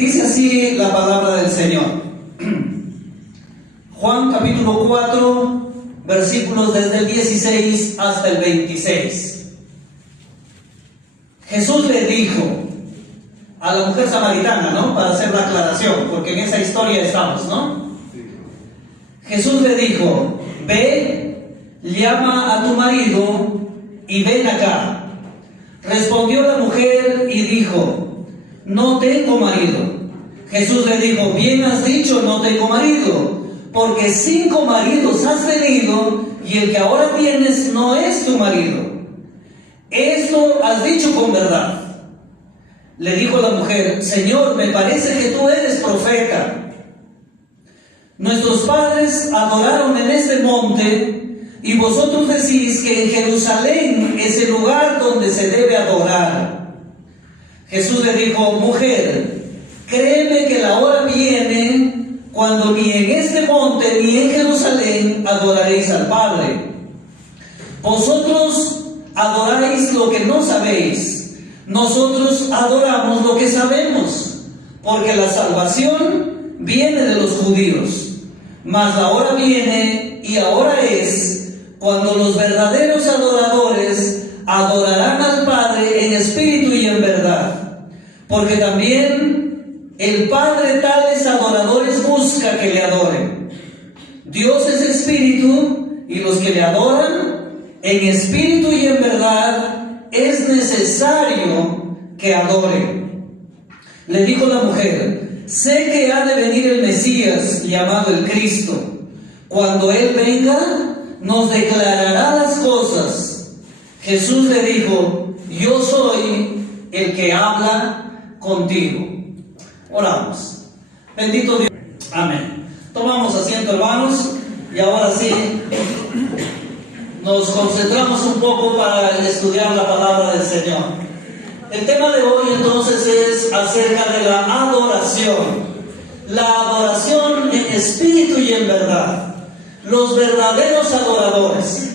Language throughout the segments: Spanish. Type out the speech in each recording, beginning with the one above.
Dice así la palabra del Señor. Juan capítulo 4, versículos desde el 16 hasta el 26. Jesús le dijo a la mujer samaritana, ¿no? Para hacer la aclaración, porque en esa historia estamos, ¿no? Jesús le dijo: ve, llama a tu marido y ven acá. Respondió la mujer y dijo: no tengo marido. Jesús le dijo: bien has dicho, no tengo marido, porque 5 maridos has tenido y el que ahora tienes no es tu marido. Esto has dicho con verdad. Le dijo la mujer: Señor, me parece que tú eres profeta. Nuestros padres adoraron en este monte, y vosotros decís que en Jerusalén es el lugar donde se debe adorar. Jesús le dijo: mujer, créeme que la hora viene cuando ni en este monte ni en Jerusalén adoraréis al Padre. Vosotros adoráis lo que no sabéis, nosotros adoramos lo que sabemos, porque la salvación viene de los judíos. Mas la hora viene, y ahora es, cuando los verdaderos adoradores adorarán al Padre en espíritu y en verdad, porque también el Padre tales adoradores busca que le adoren. Dios es espíritu, y los que le adoran en espíritu y en verdad es necesario que adoren. Le dijo la mujer: sé que ha de venir el Mesías, llamado el Cristo. Cuando Él venga, nos declarará las cosas. Jesús le dijo: yo soy el que habla contigo. Oramos. Bendito Dios. Amén. Tomamos asiento, hermanos, y ahora sí nos concentramos un poco para estudiar la palabra del Señor. El tema de hoy entonces es acerca de la adoración. La adoración en espíritu y en verdad. Los verdaderos adoradores.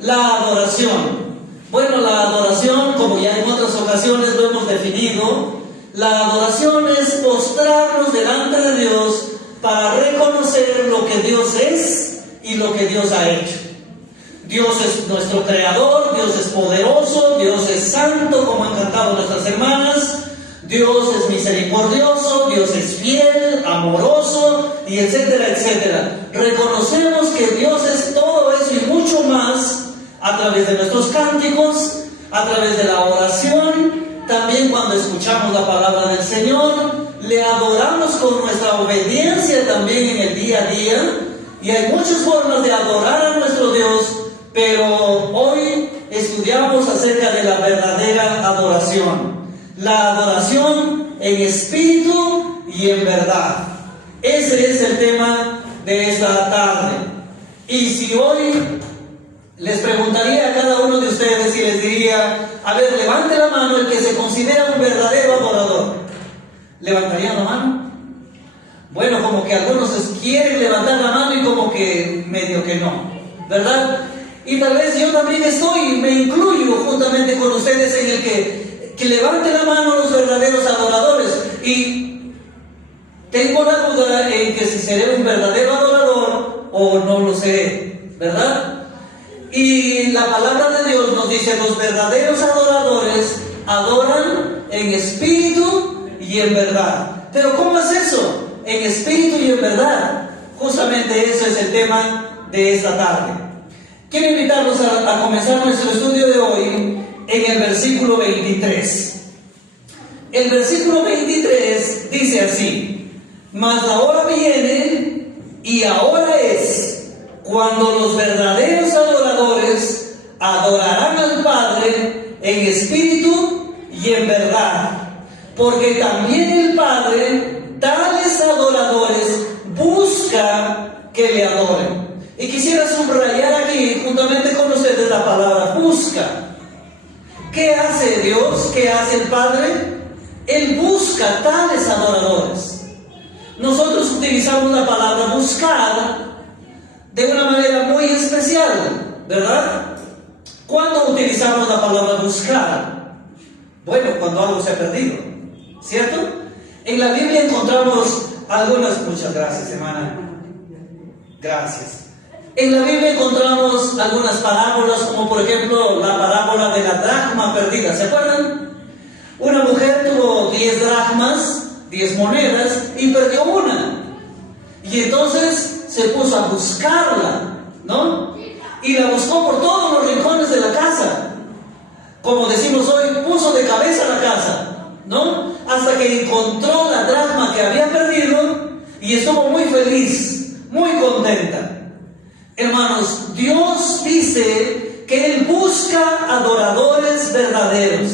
La adoración. Bueno, la adoración, como ya en otras ocasiones lo hemos definido, la adoración es postrarnos delante de Dios para reconocer lo que Dios es y lo que Dios ha hecho. Dios es nuestro creador, Dios es poderoso, Dios es santo, como han cantado nuestras hermanas, Dios es misericordioso, Dios es fiel, amoroso, y etcétera, etcétera. Reconocemos que Dios es todo eso y mucho más a través de nuestros cánticos, a través de la oración, también cuando escuchamos la palabra del Señor, le adoramos con nuestra obediencia también en el día a día, y hay muchas formas de adorar a nuestro Dios, pero hoy estudiamos acerca de la verdadera adoración. La adoración en espíritu y en verdad. Ese es el tema de esta tarde. Y si hoy les preguntaría a cada uno de ustedes y les diría: a ver, levante la mano el que se considera un verdadero adorador. ¿Levantarían la mano? Bueno, como que algunos quieren levantar la mano y como que medio que no, ¿verdad? Y tal vez yo también me incluyo juntamente con ustedes en el que levante la mano los verdaderos adoradores. Y tengo la duda en que si seré un verdadero adorador o no lo seré, ¿verdad? Y la palabra de Dios nos dice: los verdaderos adoradores adoran en espíritu y en verdad. Pero ¿cómo es eso? En espíritu y en verdad. Justamente eso es el tema de esta tarde. Quiero invitarlos a comenzar nuestro estudio de hoy en el versículo 23. El versículo 23 dice así: mas la hora viene y ahora es, cuando los verdaderos adoradores adorarán al Padre en espíritu y en verdad, porque también el Padre tales adoradores busca que le adoren. Y quisiera subrayar aquí juntamente con ustedes la palabra busca. ¿Qué hace Dios? ¿Qué hace el Padre? Él busca tales adoradores. Nosotros utilizamos la palabra buscar de una manera muy especial, ¿verdad? ¿Cuándo utilizamos la palabra buscar? Bueno, cuando algo se ha perdido, ¿cierto? En la Biblia encontramos muchas gracias, hermana. Gracias. En la Biblia encontramos algunas parábolas, como por ejemplo la parábola de la dracma perdida. ¿Se acuerdan? Una mujer tuvo 10 dracmas, 10 monedas, y perdió una. Y entonces se puso a buscarla, ¿no? Y la buscó por todos los rincones de la casa. Como decimos hoy, puso de cabeza la casa, ¿no? Hasta que encontró la dracma que había perdido y estuvo muy feliz, muy contenta. Hermanos, Dios dice que Él busca adoradores verdaderos.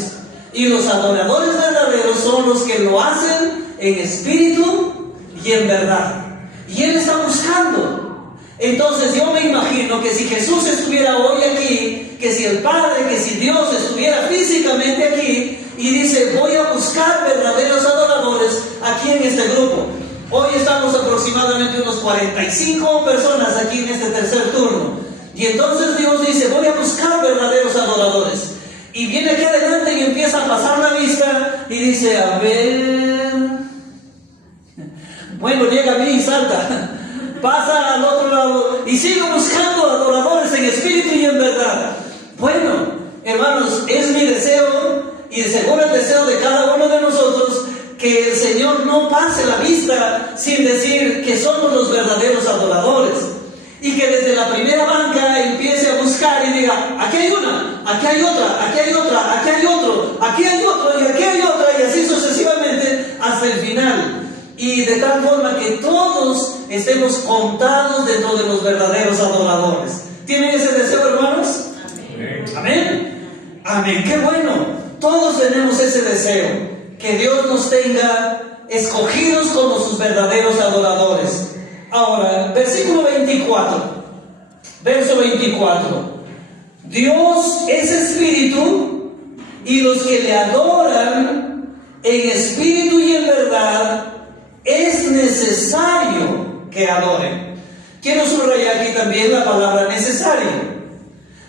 Y los adoradores verdaderos son los que lo hacen en espíritu y en verdad. Y Él está buscando. Entonces yo me imagino que si Jesús estuviera hoy aquí, que si el Padre, que si Dios estuviera físicamente aquí y dice, voy a buscar verdaderos adoradores aquí en este grupo. Hoy estamos aproximadamente unos 45 personas aquí en este tercer turno. Y entonces Dios dice, voy a buscar verdaderos adoradores. Y viene aquí adelante y empieza a pasar la vista y dice, a ver... Bueno, llega a mí y salta. Pasa al otro lado y sigue buscando adoradores en espíritu y en verdad. Bueno, hermanos, es mi deseo y seguro el deseo de cada uno de nosotros que el Señor no pase la vista sin decir que somos los verdaderos adoradores. Y que desde la primera banca empiece a buscar y diga, aquí hay una, aquí hay otra, aquí hay otra, aquí hay otro, aquí hay otro y aquí hay otra, y así sucesivamente hasta el final. Y de tal forma que todos estemos contados dentro de los verdaderos adoradores. ¿Tienen ese deseo, hermanos? Amén. Amén. Amén. Qué bueno. Todos tenemos ese deseo. Que Dios nos tenga escogidos como sus verdaderos adoradores. Ahora, versículo 24. Verso 24. Dios es espíritu y los que le adoran en espíritu y en verdad es necesario que adoren. Quiero subrayar aquí también la palabra necesario.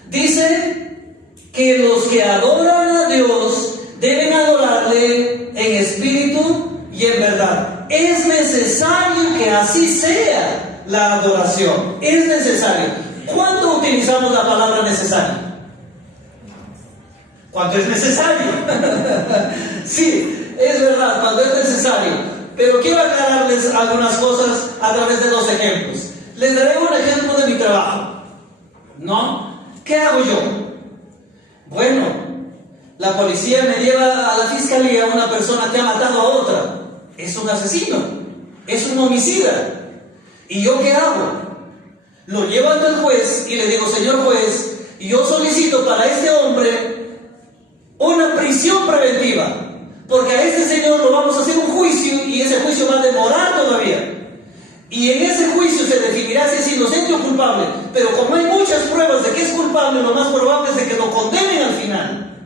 Dice que los que adoran a Dios deben adorarle en espíritu y en verdad. Es necesario que así sea la adoración. Es necesario. ¿Cuándo utilizamos la palabra necesario? Cuando es necesario. Sí, es verdad, cuando es necesario. Pero quiero aclararles algunas cosas a través de 2 ejemplos. Les daré un ejemplo de mi trabajo, ¿no? ¿Qué hago yo? Bueno, la policía me lleva a la fiscalía a una persona que ha matado a otra. Es un asesino, es un homicida. ¿Y yo qué hago? Lo llevo ante el juez y le digo, señor juez, yo solicito para este hombre una prisión preventiva. Porque a este señor lo vamos a hacer un juicio y ese juicio va a demorar todavía. Y en ese juicio se definirá si es inocente o culpable. Pero como hay muchas pruebas de que es culpable, lo más probable es de que lo condenen al final.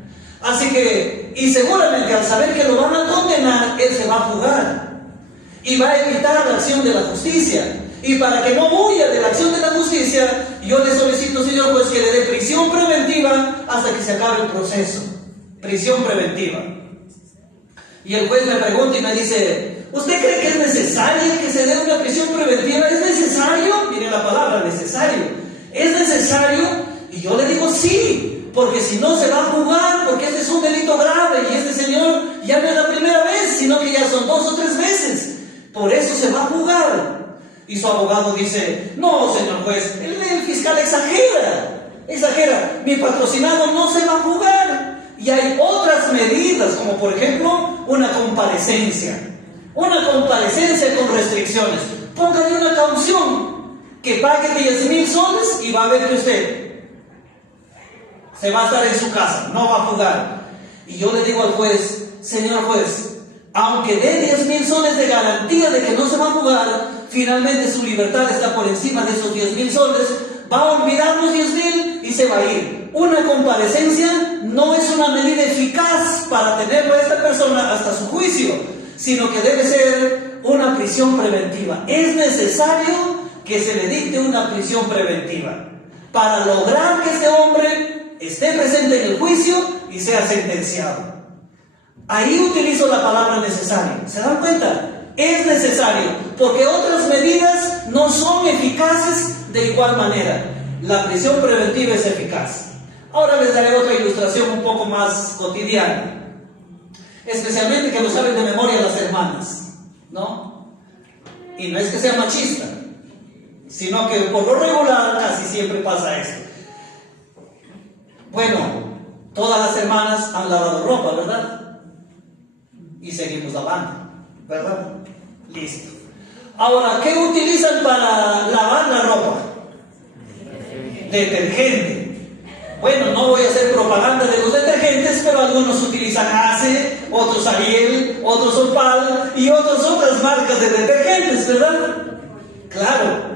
Así que, y seguramente al saber que lo van a condenar, él se va a fugar. Y va a evitar la acción de la justicia. Y para que no huya de la acción de la justicia, yo le solicito, señor juez, que le dé prisión preventiva hasta que se acabe el proceso. Prisión preventiva. Y el juez me pregunta y me dice, ¿usted cree que es necesario que se dé una prisión preventiva? ¿Es necesario? Mire la palabra, necesario. ¿Es necesario? Y yo le digo, sí, porque si no se va a juzgar, porque este es un delito grave y este señor ya no es la primera vez, sino que ya son 2 o 3 veces. Por eso se va a juzgar. Y su abogado dice, no, señor juez, el fiscal exagera. Mi patrocinado no se va a juzgar. Y hay otras medidas, como por ejemplo, una comparecencia. Una comparecencia con restricciones. Póngale una caución, que pague 10,000 soles y va a ver que usted se va a estar en su casa, no va a jugar. Y yo le digo al juez, señor juez, aunque dé 10,000 soles de garantía de que no se va a jugar, finalmente su libertad está por encima de esos 10,000 soles, va a olvidar los 10,000 y se va a ir. Una comparecencia no es una medida eficaz para tenerlo a esta persona hasta su juicio, sino que debe ser una prisión preventiva. Es necesario que se le dicte una prisión preventiva para lograr que este hombre esté presente en el juicio y sea sentenciado. Ahí utilizo la palabra necesario. ¿Se dan cuenta? Es necesario, porque otras medidas no son eficaces de igual manera. La prisión preventiva es eficaz. Ahora les daré otra ilustración un poco más cotidiana, especialmente que lo saben de memoria las hermanas, ¿no? Y no es que sea machista, sino que por lo regular casi siempre pasa esto. Bueno, todas las hermanas han lavado ropa, ¿verdad? Y seguimos lavando, ¿verdad? Listo. Ahora, ¿qué utilizan para lavar la ropa? Detergente. Bueno, no voy a hacer propaganda de los detergentes, pero algunos utilizan Ace, otros Ariel, otros Opal y otras marcas de detergentes, ¿verdad? Claro.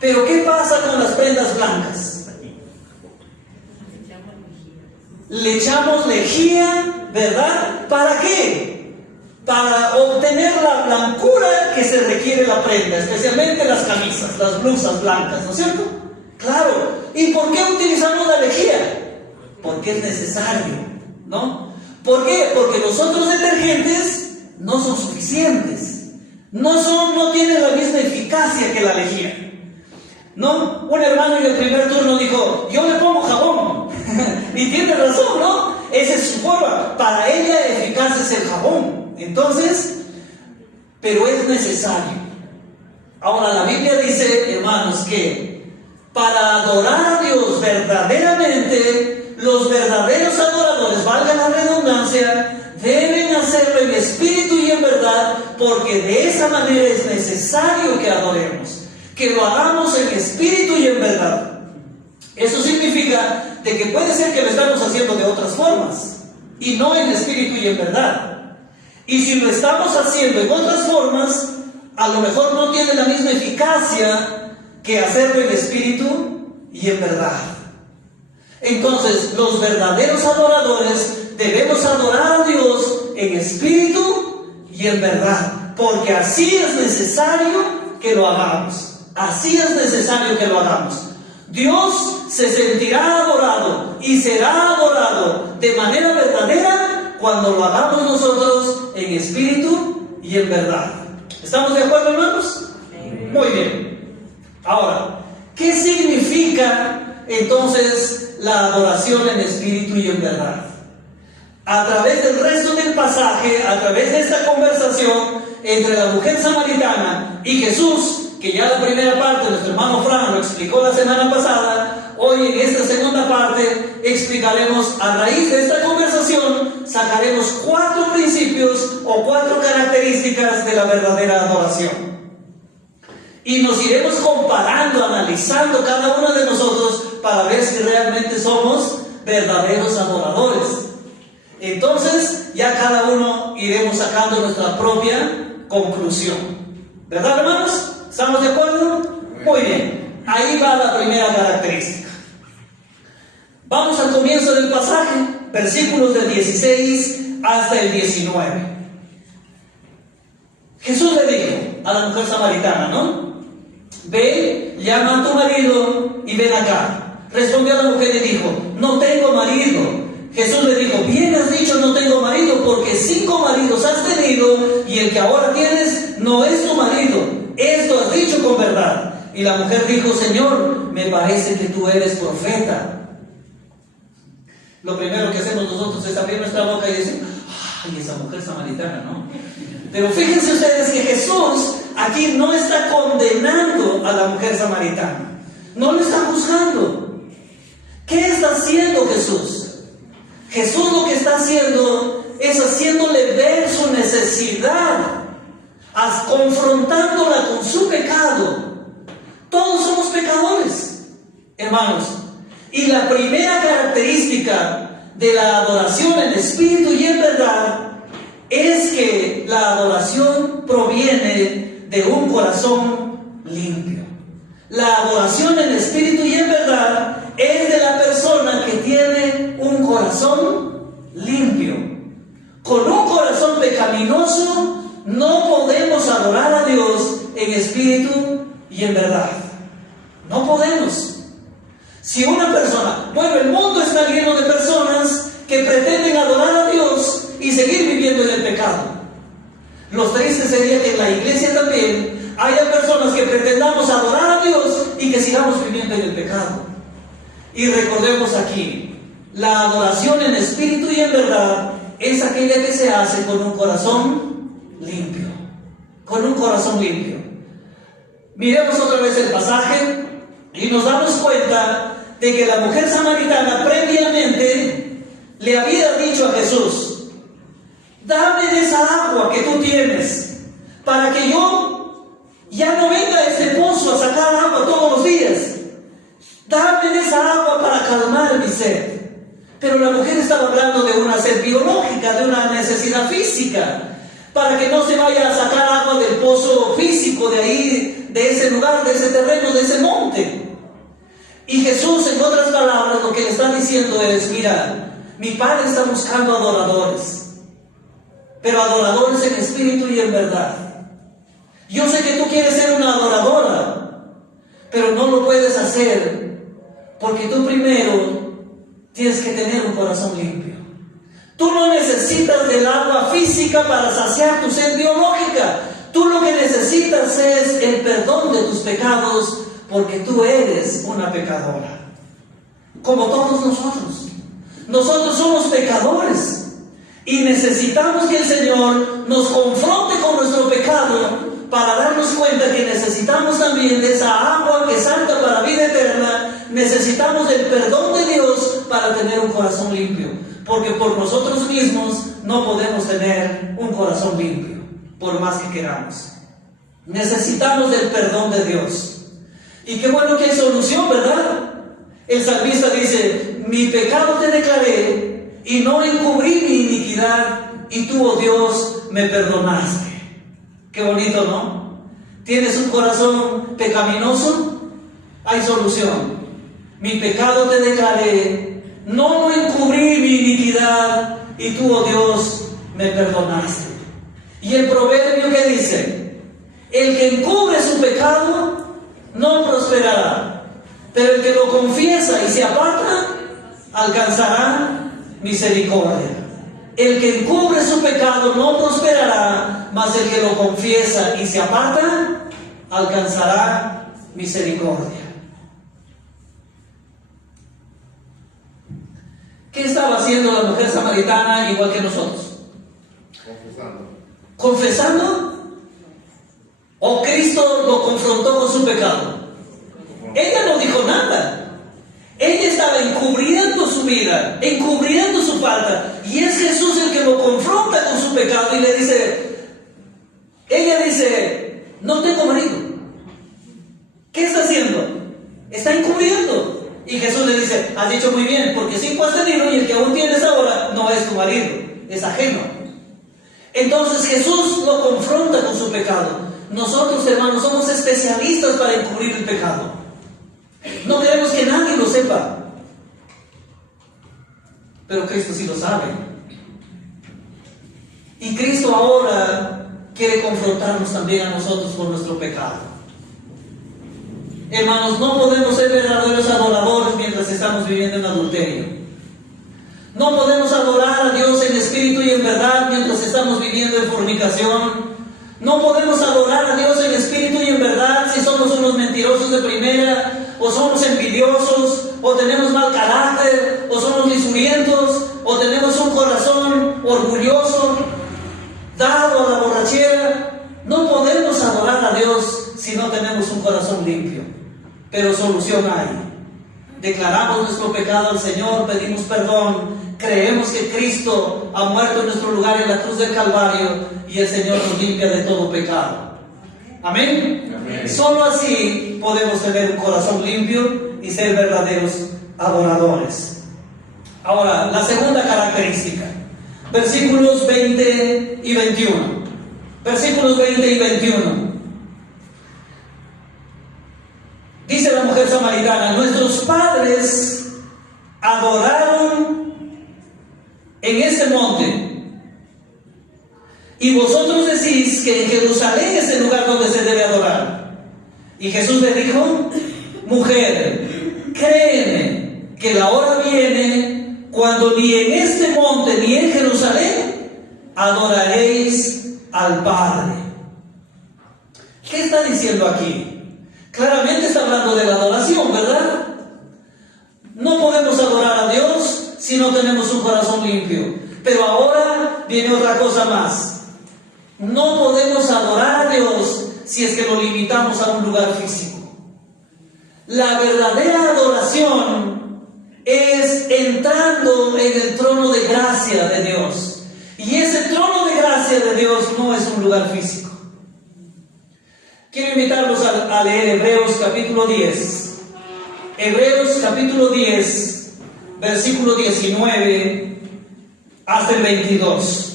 Pero ¿qué pasa con las prendas blancas? Le echamos lejía, ¿verdad? ¿Para qué? Para obtener la blancura que se requiere la prenda, especialmente las camisas, las blusas blancas, ¿no es cierto? Claro. ¿Y por qué utilizamos la lejía? Porque es necesario, ¿no? ¿Por qué? Porque los otros detergentes no son suficientes. No tienen la misma eficacia que la lejía. ¿No? Un hermano en el primer turno dijo, yo le pongo jabón. Y tiene razón, ¿no? Esa es su forma. Para ella eficaz es el jabón. Entonces, pero es necesario. Ahora la Biblia dice, hermanos, que para adorar a Dios verdaderamente, los verdaderos adoradores, valga la redundancia, deben hacerlo en espíritu y en verdad, porque de esa manera es necesario que adoremos, que lo hagamos en espíritu y en verdad. Eso significa de que puede ser que lo estamos haciendo de otras formas, y no en espíritu y en verdad. Y si lo estamos haciendo en otras formas, a lo mejor no tiene la misma eficacia que hacerlo en espíritu y en verdad. Entonces, los verdaderos adoradores debemos adorar a Dios en espíritu y en verdad, porque así es necesario que lo hagamos. Así es necesario que lo hagamos. Dios se sentirá adorado y será adorado de manera verdadera cuando lo hagamos nosotros en espíritu y en verdad. ¿Estamos de acuerdo, hermanos? Muy bien. Ahora, ¿qué significa entonces la adoración en espíritu y en verdad? A través del resto del pasaje, a través de esta conversación entre la mujer samaritana y Jesús, que ya la primera parte nuestro hermano Fran lo explicó la semana pasada, hoy en esta segunda parte explicaremos, a raíz de esta conversación, sacaremos 4 principios o 4 características de la verdadera adoración. Y nos iremos comparando, analizando cada uno de nosotros para ver si realmente somos verdaderos adoradores. Entonces, ya cada uno iremos sacando nuestra propia conclusión. ¿Verdad, hermanos? ¿Estamos de acuerdo? Muy bien. Ahí va la primera característica. Vamos al comienzo del pasaje, versículos del 16 hasta el 19. Jesús le dijo a la mujer samaritana, ¿no? Ve, llama a tu marido y ven acá. Respondió la mujer y dijo, no tengo marido. Jesús le dijo, bien has dicho, no tengo marido, porque 5 maridos has tenido y el que ahora tienes no es tu marido. Esto has dicho con verdad. Y la mujer dijo, Señor, me parece que tú eres profeta. Lo primero que hacemos nosotros es abrir nuestra boca y decir, ay, esa mujer samaritana, ¿no? Pero fíjense ustedes que Jesús aquí no está condenando a la mujer samaritana, no lo está juzgando. ¿Qué está haciendo Jesús? Jesús lo que está haciendo es haciéndole ver su necesidad, confrontándola con su pecado. Todos somos pecadores, hermanos. Y la primera característica de la adoración en espíritu y en verdad es que la adoración proviene de un corazón limpio. La adoración en espíritu y en verdad es de la persona que tiene un corazón limpio. Con un corazón pecaminoso no podemos adorar a Dios en espíritu y en verdad. No podemos. Si una persona, bueno, el mundo está lleno de personas que pretenden adorar a Dios y seguir Lo triste sería que en la iglesia también haya personas que pretendamos adorar a Dios y que sigamos viviendo en el pecado. Y recordemos aquí, la adoración en espíritu y en verdad es aquella que se hace con un corazón limpio. Con un corazón limpio. Miremos otra vez el pasaje y nos damos cuenta de que la mujer samaritana previamente le había dicho a Jesús: dame de esa agua que tú tienes, para que yo ya no venga a este pozo a sacar agua todos los días. Dame de esa agua para calmar mi sed. Pero la mujer estaba hablando de una sed biológica, de una necesidad física, para que no se vaya a sacar agua del pozo físico de ahí, de ese lugar, de ese terreno, de ese monte. Y Jesús, en otras palabras, lo que le está diciendo es: mira, mi Padre está buscando adoradores, pero adoradores en espíritu y en verdad. Yo sé que tú quieres ser una adoradora, pero no lo puedes hacer porque tú primero tienes que tener un corazón limpio. Tú no necesitas del agua física para saciar tu sed biológica. Tú lo que necesitas es el perdón de tus pecados, porque tú eres una pecadora. Como todos nosotros. Nosotros somos pecadores y necesitamos que el Señor nos confronte con nuestro pecado para darnos cuenta que necesitamos también de esa agua que salta para vida eterna. Necesitamos del perdón de Dios para tener un corazón limpio, porque por nosotros mismos no podemos tener un corazón limpio, por más que queramos. Necesitamos del perdón de Dios. Y qué bueno que hay solución, ¿verdad? El salmista dice: mi pecado te declaré y no encubrí mi iniquidad, y tú, oh Dios, me perdonaste. Qué bonito, ¿no? ¿Tienes un corazón pecaminoso? Hay solución. Mi pecado te declaré, no encubrí mi iniquidad, y tú, oh Dios, me perdonaste. Y el proverbio que dice: el que encubre su pecado no prosperará, pero el que lo confiesa y se aparta alcanzará misericordia. El que encubre su pecado no prosperará, mas el que lo confiesa y se aparta alcanzará misericordia. ¿Qué estaba haciendo la mujer samaritana igual que nosotros? ¿Confesando? ¿O Cristo lo confrontó con su pecado? Ella no dijo nada. Ella estaba encubriendo su vida, encubriendo su falta. Y es Jesús el que lo confronta con su pecado y le dice, ella dice: no tengo marido. ¿Qué está haciendo? Está encubriendo. Y Jesús le dice: has dicho muy bien, porque 5 has tenido y el que aún tienes ahora no es tu marido, es ajeno. Entonces Jesús lo confronta con su pecado. Nosotros, hermanos, somos especialistas para encubrir el pecado. No queremos que nadie lo sepa, pero Cristo sí lo sabe. Y Cristo ahora quiere confrontarnos también a nosotros con nuestro pecado. Hermanos, no podemos ser verdaderos adoradores mientras estamos viviendo en adulterio. No podemos adorar a Dios en espíritu y en verdad mientras estamos viviendo en fornicación. No podemos adorar a Dios en espíritu y en verdad si somos unos mentirosos de primera, o somos envidiosos, o tenemos mal carácter, o somos lisurientos, o tenemos un corazón orgulloso, dado a la borrachera. No podemos adorar a Dios si no tenemos un corazón limpio. Pero solución hay. Declaramos nuestro pecado al Señor, pedimos perdón, creemos que Cristo ha muerto en nuestro lugar en la cruz del Calvario y el Señor nos limpia de todo pecado. ¿Amén? Amén. Solo así podemos tener un corazón limpio y ser verdaderos adoradores. Ahora, la segunda característica, versículos 20 y 21. Versículos 20 y 21. Dice la mujer samaritana: nuestros padres adoraron en este monte, y vosotros decís que en Jerusalén es el lugar donde se debe adorar. Y Jesús le dijo: mujer, créeme que la hora viene cuando ni en este monte ni en Jerusalén adoraréis al Padre. ¿Qué está diciendo aquí? Claramente está hablando de la adoración, ¿verdad? No podemos adorar a Dios si no tenemos un corazón limpio. Pero ahora viene otra cosa más. No podemos adorar a Dios si es que lo limitamos a un lugar físico. La verdadera adoración es entrando en el trono de gracia de Dios. Y ese trono de gracia de Dios no es un lugar físico. Quiero invitarlos a leer Hebreos capítulo 10. Hebreos capítulo 10, versículo 19 hasta el 22.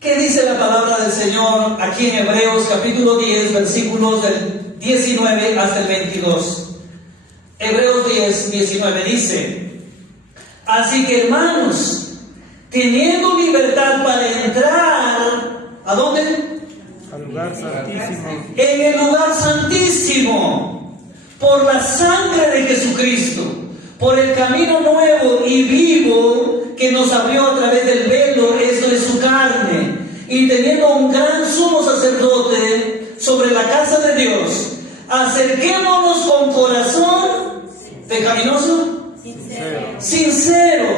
¿Qué dice la palabra del Señor aquí en Hebreos capítulo 10, versículos del 19 hasta el 22? Hebreos 10, 19 dice: así que, hermanos, teniendo libertad para entrar, ¿a dónde? Al lugar santísimo. En el lugar santísimo, por la sangre de Jesucristo, por el camino nuevo y vivo que nos abrió a través del velo, esto es su carne, y teniendo un gran sumo sacerdote sobre la casa de Dios, acerquémonos con corazón pecaminoso, sincero,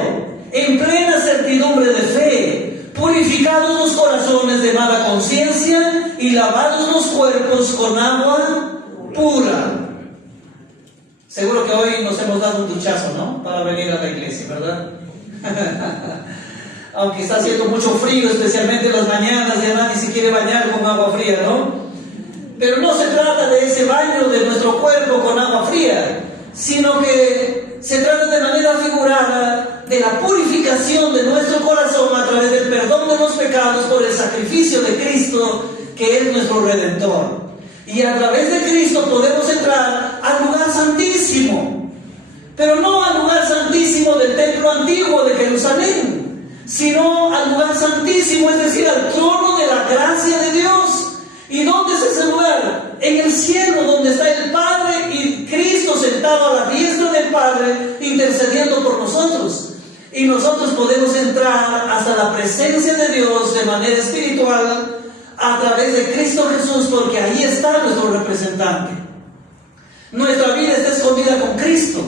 en plena certidumbre de fe, purificados los corazones de mala conciencia y lavados los cuerpos con agua pura. Seguro que hoy nos hemos dado un duchazo, ¿no? Para venir a la iglesia, ¿verdad? Aunque está haciendo mucho frío, especialmente en las mañanas, ya nadie se quiere bañar con agua fría, ¿no? Pero no se trata de ese baño de nuestro cuerpo con agua fría, sino que se trata de manera figurada de la purificación de nuestro corazón a través del perdón de los pecados por el sacrificio de Cristo, que es nuestro Redentor. Y a través de Cristo podemos entrar al lugar santísimo, pero no al lugar santísimo del templo antiguo de Jerusalén, sino al lugar santísimo, es decir, al trono de la gracia de Dios. ¿Y dónde es ese lugar? En el cielo, donde está el Padre y Cristo sentado a la diestra del Padre, intercediendo por nosotros. Y nosotros podemos entrar hasta la presencia de Dios de manera espiritual a través de Cristo Jesús, porque ahí está nuestro representante. Nuestra vida está escondida con Cristo.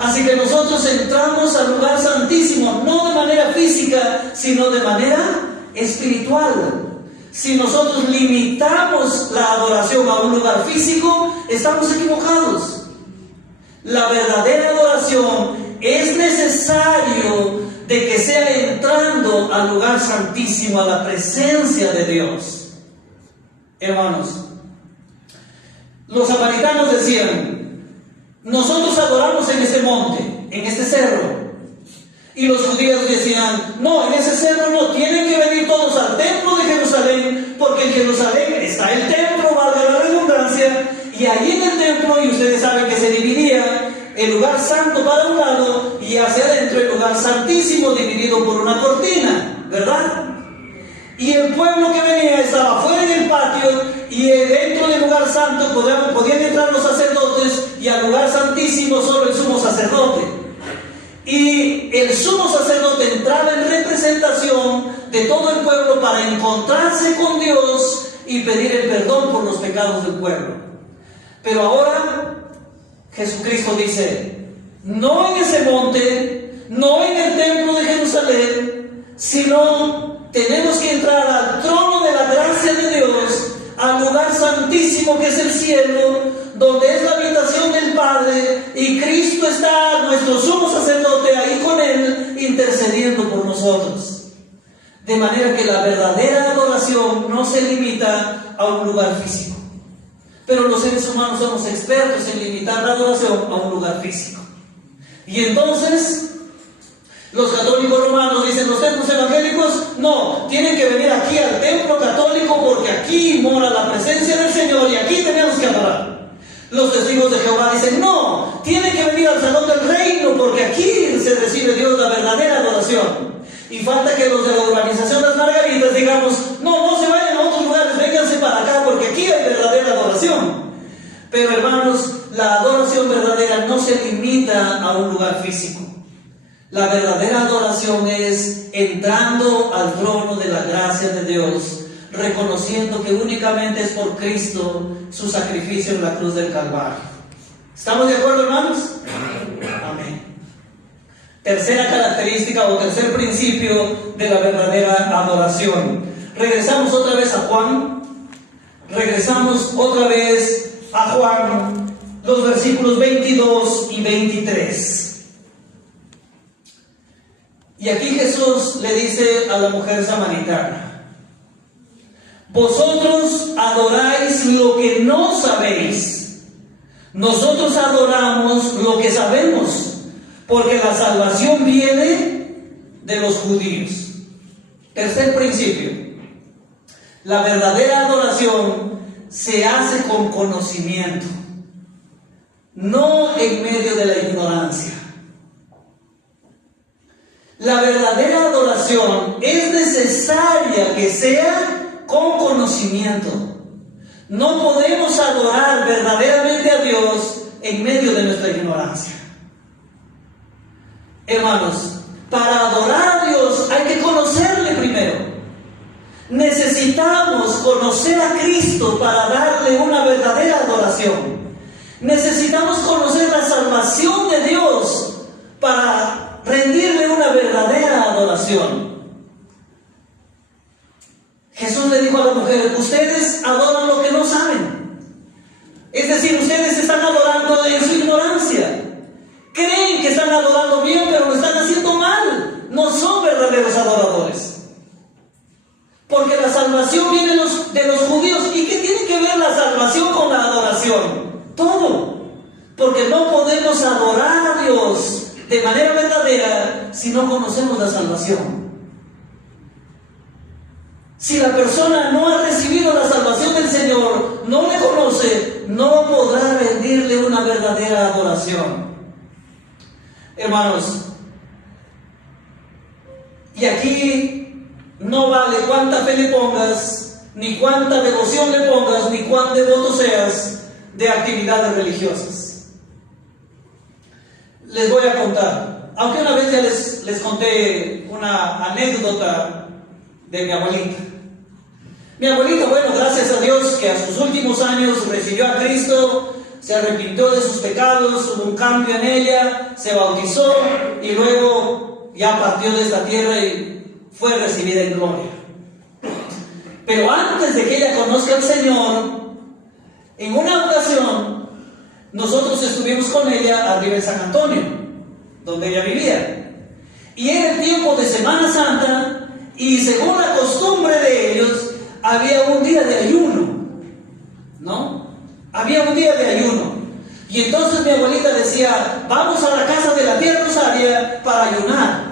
Así que nosotros entramos al lugar santísimo, no de manera física, sino de manera espiritual. Si nosotros limitamos la adoración a un lugar físico, estamos equivocados. La verdadera adoración es necesario de que sea entrando al lugar santísimo, a la presencia de Dios. Hermanos, los samaritanos decían: nosotros adoramos en este monte, en este cerro. Y los judíos decían: no, en ese cerro no, tienen que venir todos al templo de Jerusalén, porque en Jerusalén está el templo, valga la redundancia, y allí en el templo, y ustedes saben que se dividía el lugar santo para un lado y hacia adentro el lugar santísimo, dividido por una cortina, ¿verdad? Y el pueblo que venía estaba fuera en el patio, y dentro del lugar santo podían entrar los sacerdotes, y al lugar santísimo solo el sumo sacerdote. Y el sumo sacerdote entraba en representación de todo el pueblo para encontrarse con Dios y pedir el perdón por los pecados del pueblo. Pero ahora Jesucristo dice: no en ese monte, no en el templo de Jerusalén, sino tenemos que entrar al trono de la gracia de Dios, al lugar santísimo que es el cielo, donde es la habitación del Padre, y Cristo está, nuestro sumo sacerdote, ahí con Él, intercediendo por nosotros. De manera que la verdadera adoración no se limita a un lugar físico. Pero los seres humanos somos expertos en limitar la adoración a un lugar físico. Y entonces, los católicos romanos dicen: los templos evangélicos, no, tienen que venir aquí al templo católico porque aquí mora la presencia del Señor y aquí tenemos que adorar. Los testigos de Jehová dicen: no, tienen que venir al salón del reino porque aquí se recibe Dios la verdadera adoración. Y falta que los de la urbanización Las Margaritas digamos: no se vayan a otros lugares, vénganse para acá porque aquí hay verdadera adoración. Pero hermanos, la adoración verdadera no se limita a un lugar físico. La verdadera adoración es entrando al trono de la gracia de Dios, reconociendo que únicamente es por Cristo su sacrificio en la cruz del Calvario. ¿Estamos de acuerdo, hermanos? Amén. Tercera característica o tercer principio de la verdadera adoración. Regresamos otra vez a Juan. Regresamos otra vez a Juan, los versículos 22 y 23. Y aquí Jesús le dice a la mujer samaritana: vosotros adoráis lo que no sabéis, nosotros adoramos lo que sabemos, porque la salvación viene de los judíos. Tercer principio: la verdadera adoración se hace con conocimiento, no en medio de la ignorancia. La verdadera adoración es necesaria que sea con conocimiento. No podemos adorar verdaderamente a Dios en medio de nuestra ignorancia. Hermanos, para adorar a Dios hay que conocerle primero. Necesitamos conocer a Cristo para darle una verdadera adoración. Necesitamos conocer la salvación de Dios para rendirle una verdadera adoración. Jesús le dijo a la mujer: ustedes adoran lo que no saben. Es decir, ustedes están adorando en su ignorancia. Creen que están adorando bien, pero lo están haciendo mal. No son verdaderos adoradores. Porque la salvación viene de los judíos. ¿Y qué tiene que ver la salvación con la adoración? Todo. Porque no podemos adorar a Dios de manera verdadera si no conocemos la salvación. Si la persona no ha recibido la salvación del Señor, no le conoce, no podrá rendirle una verdadera adoración. Hermanos, y aquí no vale cuánta fe le pongas, ni cuánta devoción le pongas, ni cuán devoto seas de actividades religiosas. Les voy a contar, aunque una vez ya les conté una anécdota de mi abuelita. Mi abuelita, bueno, gracias a Dios que a sus últimos años recibió a Cristo, se arrepintió de sus pecados, hubo un cambio en ella, se bautizó y luego ya partió de esta tierra y fue recibida en gloria. Pero antes de que ella conozca al Señor, en una ocasión nosotros estuvimos con ella arriba en San Antonio, donde ella vivía. Y era el tiempo de Semana Santa, y según la costumbre de ellos, había un día de ayuno, ¿no? Había un día de ayuno. Y entonces mi abuelita decía: vamos a la casa de la tía Rosaria para ayunar.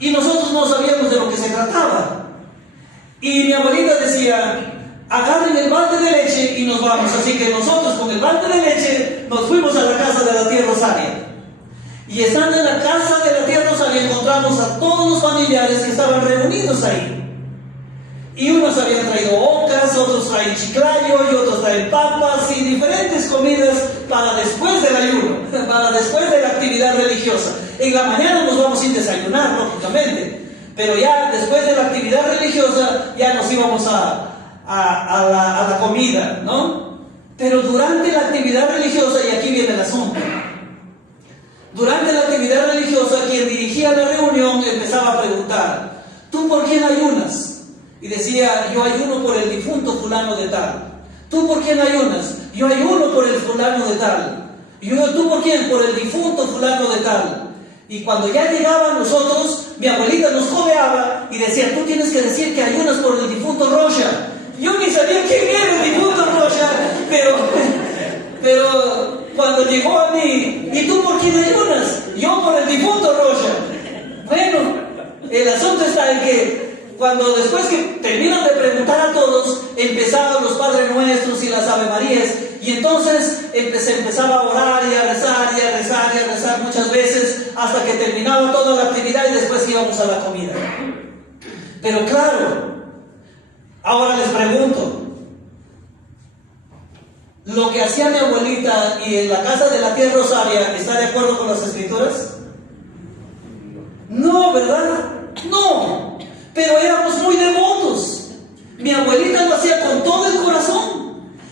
Y nosotros no sabíamos de lo que se trataba. Y mi abuelita decía: agarren el balde de leche y nos vamos. Así que nosotros con el balde de leche nos fuimos a la casa de la tía Rosaria. Y estando en la casa de la tía Rosaria encontramos a todos los familiares que estaban reunidos ahí. Y unos habían traído ocas, otros traen chiclayo y otros traen papas y diferentes comidas para después del ayuno, para después de la actividad religiosa. En la mañana nos vamos sin desayunar, lógicamente, pero ya después de la actividad religiosa ya nos íbamos a la comida, ¿no? Pero durante la actividad religiosa, y aquí viene el asunto, durante la actividad religiosa quien dirigía la reunión empezaba a preguntar: ¿tú por quién ayunas? Y decía: yo ayuno por el difunto fulano de tal. ¿Tú por quién ayunas? Yo ayuno por el fulano de tal. ¿Tú por quién? Por el difunto fulano de tal. Y cuando ya llegaban nosotros, mi abuelita nos cobeaba y decía: tú tienes que decir que ayunas por el difunto Rocha. Yo ni sabía quién era el difunto Rocha, pero cuando llegó a mí: ¿y tú por quién ayunas? Yo por el difunto Rocha. Bueno, el asunto está en que cuando después que terminan de preguntar a todos, empezaban los Padres Nuestros y las Ave Marías, y entonces se empezaba a orar y a rezar y a rezar y a rezar muchas veces hasta que terminaba toda la actividad y después íbamos a la comida. Pero claro, ahora les pregunto, ¿lo que hacía mi abuelita y en la casa de la tía Rosaria está de acuerdo con las Escrituras? No, ¿verdad? No. Pero éramos muy devotos. Mi abuelita lo hacía con todo el corazón.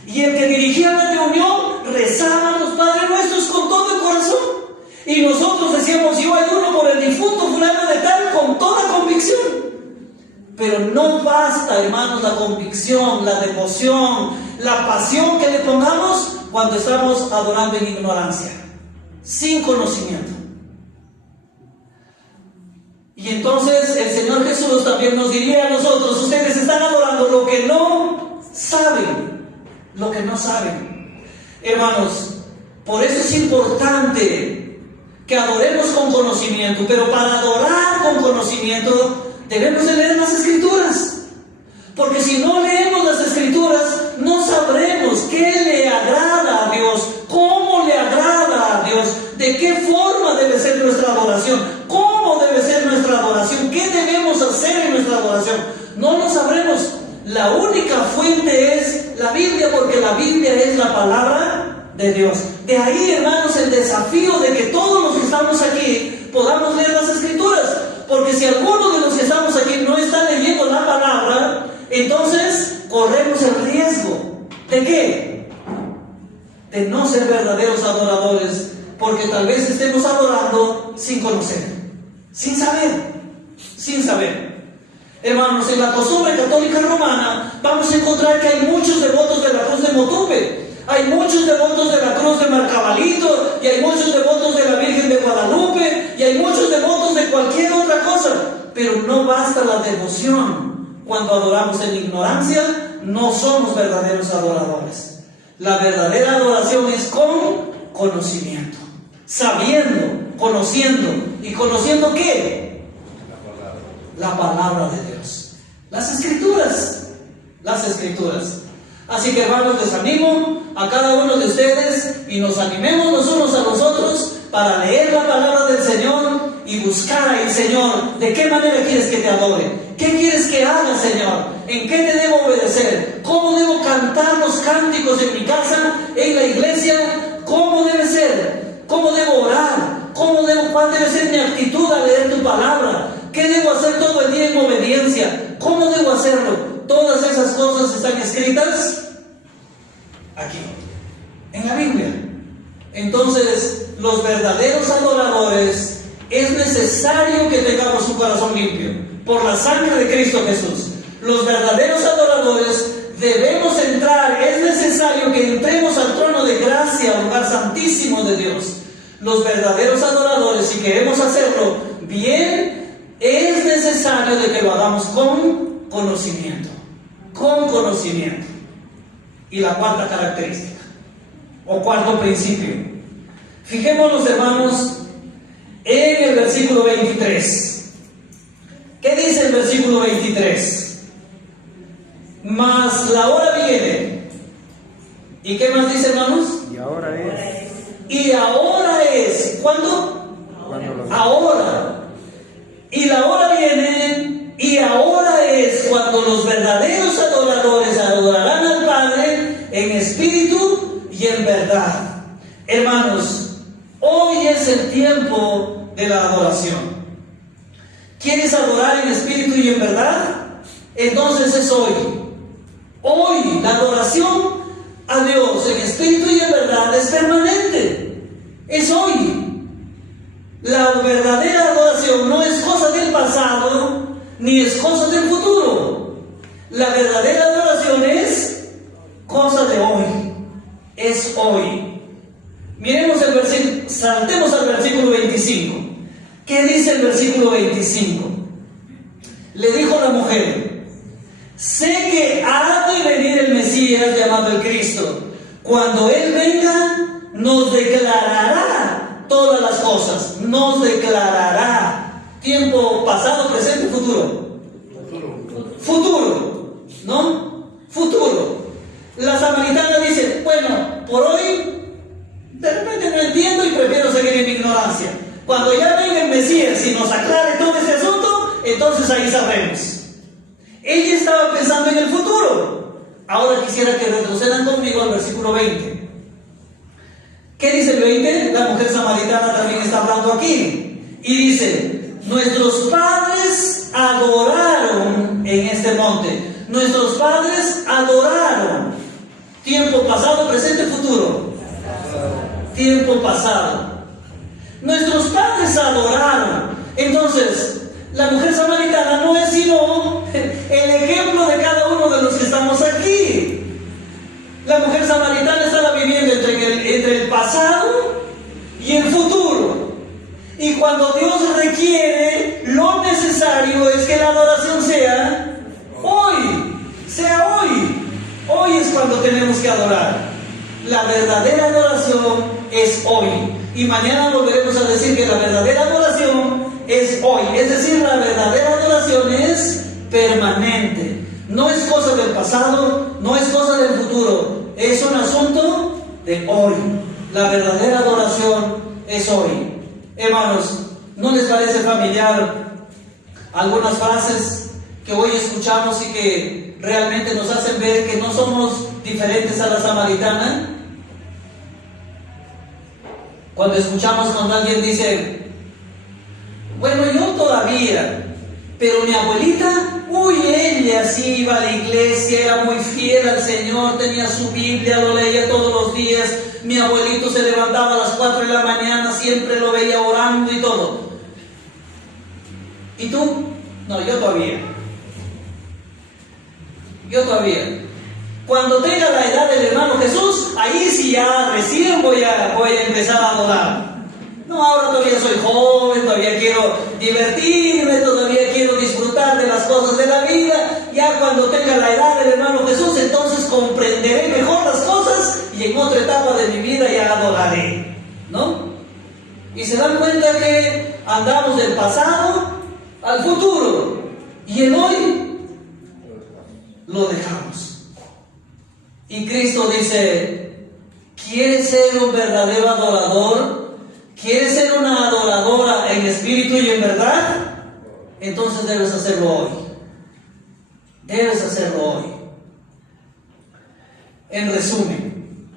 Y el que dirigía la reunión rezaba los Padres Nuestros con todo el corazón. Y nosotros decíamos, yo ayuno por el difunto fulano de tal, con toda convicción. Pero no basta, hermanos, la convicción, la devoción, la pasión que le pongamos cuando estamos adorando en ignorancia, sin conocimiento. Y entonces el Señor Jesús también nos diría a nosotros, ustedes están adorando lo que no saben, lo que no saben. Hermanos, por eso es importante que adoremos con conocimiento, pero para adorar con conocimiento debemos de leer las Escrituras. Porque si no leemos las Escrituras, no sabremos qué le agrada a Dios, cómo le agrada a Dios, de qué forma debe ser nuestra adoración, cómo debe ser nuestra adoración, qué debemos hacer en nuestra adoración. No lo sabremos. La única fuente es la Biblia, porque la Biblia es la palabra de Dios. De ahí, hermanos, el desafío de que todos los que estamos aquí podamos leer las Escrituras. Porque si alguno de los que estamos aquí no está leyendo la palabra, entonces corremos el riesgo ¿de qué? De no ser verdaderos adoradores, porque tal vez estemos adorando sin conocer, sin saber. Hermanos, en la costumbre católica romana vamos a encontrar que hay muchos devotos de la cruz de Motupe, hay muchos devotos de la cruz de Marcabalito, y hay muchos devotos de la Virgen de Guadalupe, y hay muchos devotos de cualquier otra cosa. Pero no basta la devoción. Cuando adoramos en ignorancia, no somos verdaderos adoradores. La verdadera adoración es con conocimiento, sabiendo, conociendo. ¿Y conociendo qué? La palabra de Dios, las Escrituras. Así que, hermanos, les animo a cada uno de ustedes y nos animemos los unos a los otros para leer la palabra del Señor y buscar ahí, Señor, ¿de qué manera quieres que te adore? ¿Qué quieres que haga, Señor? ¿En qué te debo obedecer? ¿Cómo debo cantar los cánticos en mi casa, en la iglesia? ¿Cómo debe ser? ¿Cómo debo orar? ¿Cuál debe ser mi actitud al leer tu palabra? ¿Qué debo hacer todo el día en obediencia? ¿Cómo debo hacerlo? Todas esas cosas están escritas aquí, en la Biblia. Entonces, los verdaderos adoradores, es necesario que tengamos un corazón limpio por la sangre de Cristo Jesús. Los verdaderos adoradores debemos entrar, es necesario que entremos al trono de gracia, al lugar santísimo de Dios. Los verdaderos adoradores, si queremos hacerlo bien, es necesario de que lo hagamos con conocimiento. Y la cuarta característica, o cuarto principio, fijémonos, hermanos, en el versículo 23. ¿Qué dice el versículo 23? Mas la hora viene. ¿Y qué más dice, hermanos? Y ahora es. ¿Cuándo? Ahora. Y la hora viene, y ahora es cuando los verdaderos adoradores adorarán al Padre en espíritu y en verdad. Hermanos, hoy es el tiempo de la adoración. ¿Quieres adorar en espíritu y en verdad? Entonces es hoy. Hoy la adoración a Dios en espíritu y en verdad es permanente. Es hoy. La verdadera adoración no es cosa del pasado, ni es cosa del futuro. La verdadera adoración es cosa de hoy. Es hoy. Miremos el versículo, saltemos al versículo 25. ¿Qué dice el versículo 25? Le dijo la mujer: sé que ha de venir el Mesías llamado el Cristo. Cuando Él venga, nos declarará todas las cosas. Nos declarará. Tiempo pasado, presente, futuro. Futuro, ¿no? Futuro. La samaritana dice: bueno, por hoy de repente no entiendo y prefiero seguir en ignorancia. Cuando ya venga el Mesías y nos aclare todo este asunto, entonces ahí sabremos. Ella estaba pensando en el futuro. Ahora quisiera que retrocedan conmigo al versículo 20. ¿Qué dice el 20? La mujer samaritana también está hablando aquí. Y dice: Nuestros padres adoraron en este monte. Nuestros padres adoraron. Tiempo pasado, presente, futuro. Tiempo pasado. Nuestros padres adoraron. Entonces, la mujer samaritana no es sino el ejemplo de cada uno de los que estamos aquí. La mujer samaritana estaba viviendo entre el pasado y el futuro. Y cuando Dios requiere, lo necesario es que la adoración sea hoy. Sea hoy. Hoy es cuando tenemos que adorar. La verdadera adoración es hoy. Y mañana volveremos a decir que la verdadera adoración es hoy. Es decir, la verdadera adoración es permanente. No es cosa del pasado, no es cosa del futuro. Es un asunto de hoy. La verdadera adoración es hoy. Hermanos, ¿no les parece familiar algunas frases que hoy escuchamos y que realmente nos hacen ver que no somos diferentes a la samaritana? Cuando escuchamos cuando alguien dice, bueno, yo todavía, pero mi abuelita, ella sí iba a la iglesia, era muy fiel al Señor, tenía su Biblia, lo leía todos los días. Mi abuelito se levantaba a las 4 de la mañana, siempre lo veía orando y todo. ¿Y tú? No, yo todavía. Cuando tenga la edad del hermano Jesús, ahí sí ya recién voy a empezar a adorar. No, ahora todavía soy joven, todavía quiero divertirme, todavía quiero disfrutar de las cosas de la vida. Ya cuando tenga la edad del hermano Jesús, entonces comprenderé mejor las cosas y en otra etapa de mi vida ya adoraré, ¿no? Y se dan cuenta que andamos del pasado al futuro y el hoy lo dejamos. Y Cristo dice, ¿quieres ser un verdadero adorador? ¿Quieres ser una adoradora en espíritu y en verdad? Entonces debes hacerlo hoy. Debes hacerlo hoy. En resumen,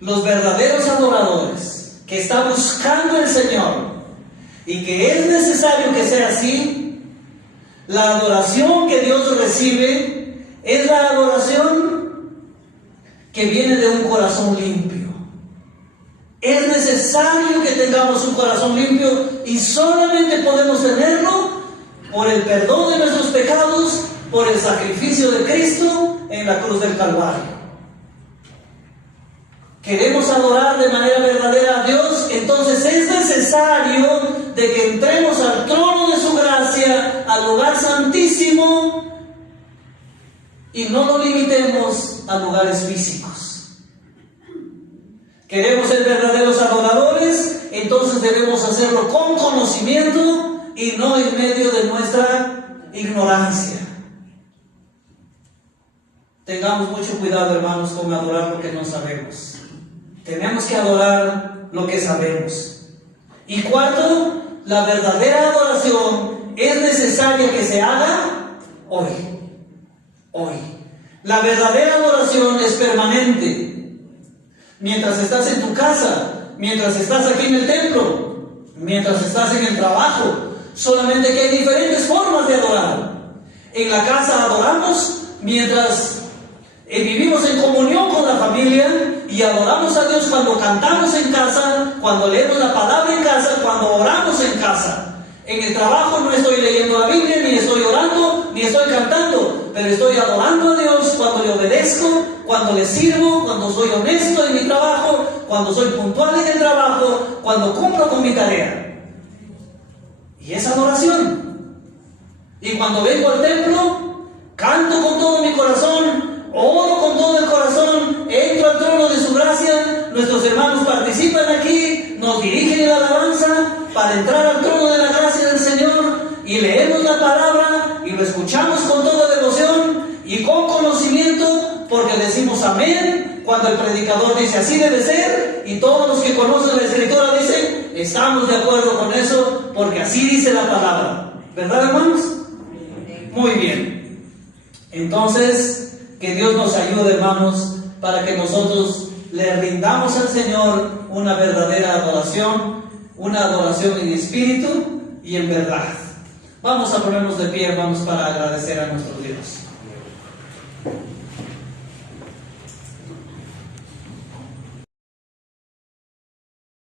los verdaderos adoradores que están buscando al Señor y que es necesario que sea así, la adoración que Dios recibe es la adoración que viene de un corazón limpio. Es necesario que tengamos un corazón limpio y solamente podemos tenerlo por el perdón de nuestros pecados, por el sacrificio de Cristo en la cruz del Calvario. Queremos adorar de manera verdadera a Dios, entonces es necesario de que entremos al trono de su gracia, al lugar santísimo, y no lo limitemos a lugares físicos. Queremos ser verdaderos adoradores, entonces debemos hacerlo con conocimiento y no en medio de nuestra ignorancia. Tengamos mucho cuidado, hermanos, con adorar lo que no sabemos. Tenemos que adorar lo que sabemos. Y cuarto, la verdadera adoración es necesaria que se haga hoy. Hoy. La verdadera adoración es permanente. Mientras estás en tu casa, mientras estás aquí en el templo, mientras estás en el trabajo, solamente que hay diferentes formas de adorar. En la casa adoramos mientras vivimos en comunión con la familia y adoramos a Dios cuando cantamos en casa, cuando leemos la palabra en casa, cuando oramos en casa. En el trabajo no estoy leyendo la Biblia, ni estoy orando, ni estoy cantando, pero estoy adorando a Dios cuando le obedezco, cuando le sirvo, cuando soy honesto en mi trabajo, cuando soy puntual en el trabajo, cuando cumplo con mi tarea. Y es adoración. Y cuando vengo al templo, canto con todo mi corazón, oro con todo el corazón, entro al trono de su gracia, nuestros hermanos participan aquí, nos dirigen en la alabanza para entrar al trono de la gracia del Señor y leemos la palabra y lo escuchamos con toda devoción y con conocimiento, porque decimos amén cuando el predicador dice así debe ser, y todos los que conocen la Escritura dicen estamos de acuerdo con eso porque así dice la palabra. ¿Verdad, hermanos? Muy bien. Entonces, que Dios nos ayude, hermanos, para que nosotros le rindamos al Señor una verdadera adoración, una adoración en espíritu y en verdad. Vamos a ponernos de pie, hermanos, para agradecer a nuestro Dios.